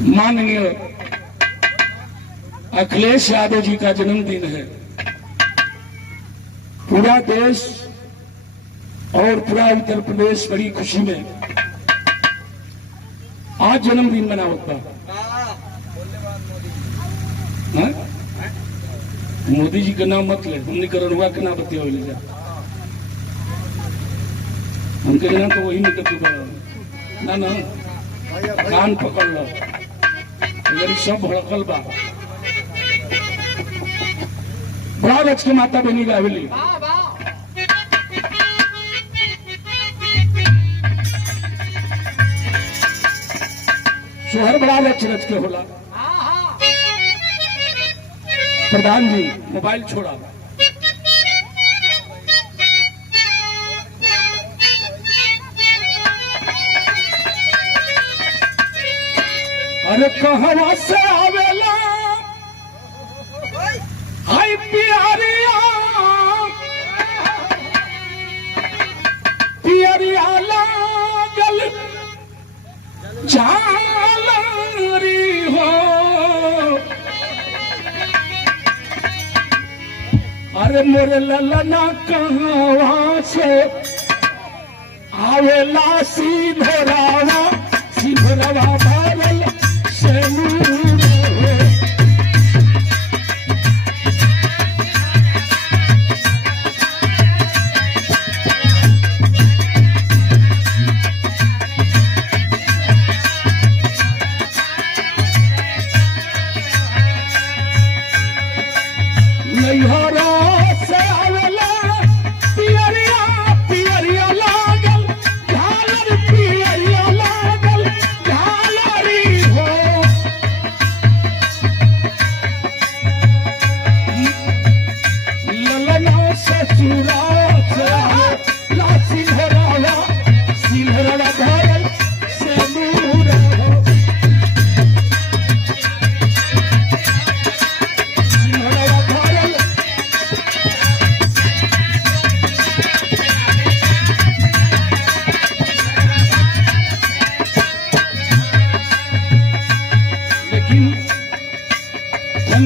माननीय अखिलेश यादव जी का जन्मदिन है। पूरा देश और पूरा उत्तर प्रदेश बड़ी खुशी में आज जन्मदिन मनावता। मोदी जी का नाम मत ले, हमने करणवा के नाम बतिया ले जा, उनके नाम तो वही निकल ना ना कान पकड़ लो, मेरी सब भड़कल बा। बड़ा रच के माता बनी गावेली। शोहर बड़ा रच रच के होला। प्रधान जी मोबाइल छोड़ा। अरे कहवा से आवेला हाय पियरिया पियरिया लागल झालरी हो। अरे मोरे ललना कहवा से आवेला सिधरावा सिधरावा भरल से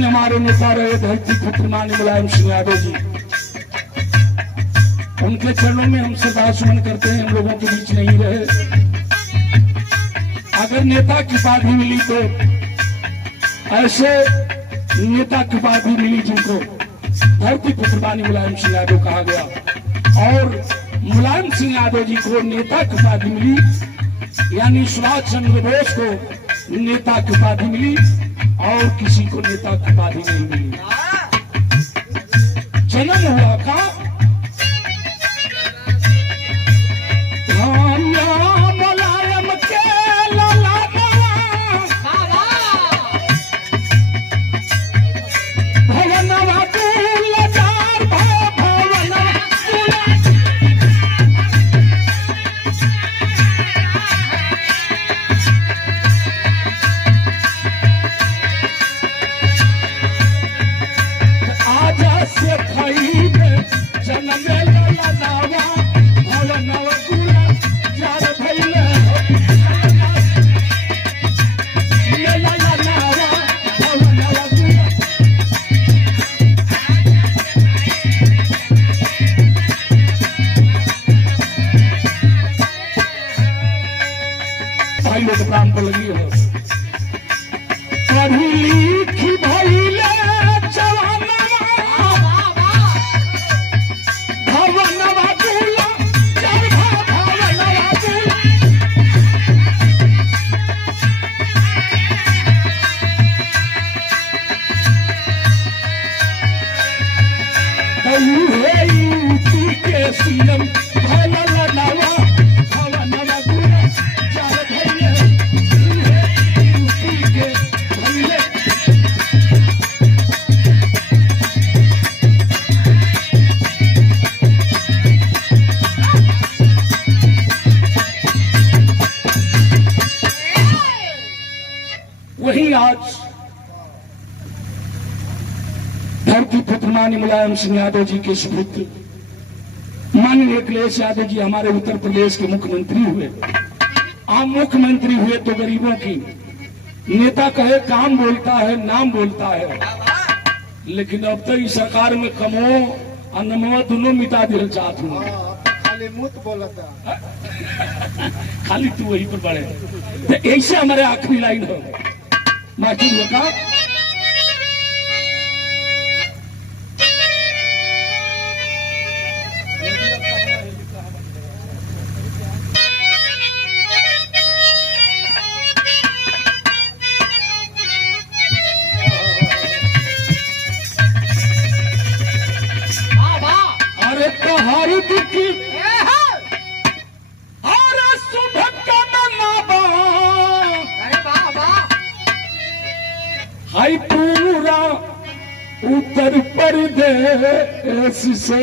हमारे नेता रहे धरती पुत्र माननीय मुलायम सिंह यादव जी, उनके चरणों में हम श्रद्धासुमन करते हैं। हम लोगों के बीच नहीं रहे, अगर नेता की उपाधि मिली तो ऐसे नेता की उपाधि मिली जिनको धरती पुत्र माननीय मुलायम सिंह यादव कहा गया, और मुलायम सिंह यादव जी को नेता की उपाधि मिली, यानी सुभाष चंद्र बोस को नेता की उपाधि मिली और किसी को नेता की उपाधि नहीं मिली। जन्म हुआ का मुलायम के ललाना भवनवा दूलदार भवनवा काम पर लगी है। पढ़ी लिखी भइले जवानवा भवनवा दूला चरभा भवनवा दूला हे यूपी के सीएम भवनवा भवनवा दूला चर भइले वही आज धरती पुत्र माननीय मुलायम सिंह यादव जी के सुपुत्र माननीय अखिलेश यादव जी हमारे उत्तर प्रदेश के मुख्यमंत्री हुए। आप मुख्यमंत्री हुए तो गरीबों की नेता कहे काम बोलता है, नाम बोलता है, लेकिन अब तक इस सरकार में कमो और नमवा दोनों मिटा दिल चाहत हूँ। खाली मुत बोलता खाली तू वहीं पर बढ़े। तो ऐसे हमारे आखिरी लाइन हो मास्टर बता, अरे तोहारी दिखी अरे सुबह का नाबा हाई पूरा उत्तर प्रदेश से